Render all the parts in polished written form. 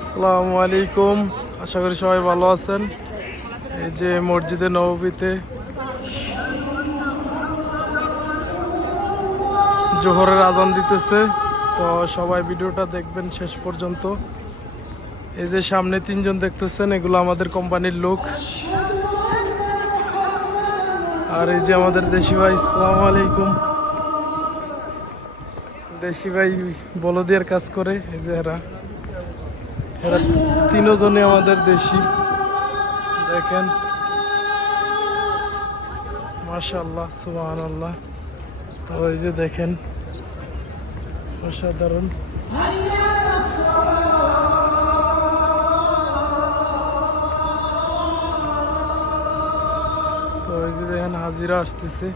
আসসালামু আলাইকুম, আশা করি সবাই ভালো আছেন। এই যে মসজিদে নববীতে জোহরের আজান দিতেছে, তো সবাই ভিডিওটা দেখবেন শেষ পর্যন্ত। এই যে সামনে তিনজন দেখতেছেন, এগুলো আমাদের কোম্পানির লোক। আর এই যে আমাদের দেশি ভাই, আসসালামু আলাইকুম। দেশি ভাই বলদিয়ার কাজ করে। এই যে এরা এরা তিনজনই আমাদের দেশি, দেখেন মাশাআল্লাহ সুবহানাল্লাহ। তো এই যে দেখেন অসাধারণ। তো এই যে দেখেন হাজিরা আসতেছে।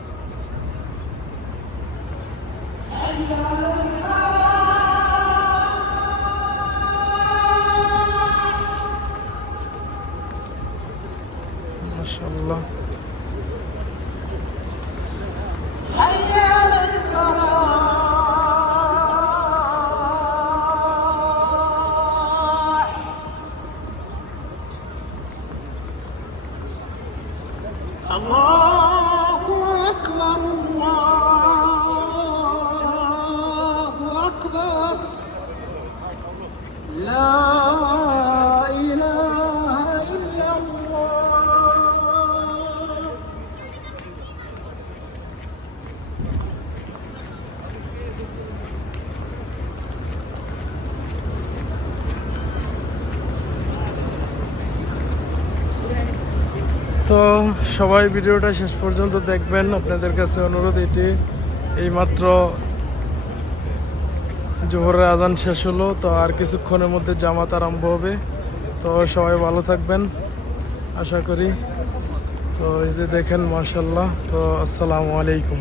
মাশাআল্লাহ। الله أكبر الله أكبر لا إله إلا الله. তো সবাই ভিডিওটা শেষ পর্যন্ত দেখবেন, আপনাদের কাছে অনুরোধ এটি। এইমাত্র জোহরের আজান শেষ হলো, তো আর কিছুক্ষণের মধ্যে জামাত আরম্ভ হবে। তো সবাই ভালো থাকবেন আশা করি। তো এই যে দেখেন মাশাআল্লাহ। তো আসসালামু আলাইকুম।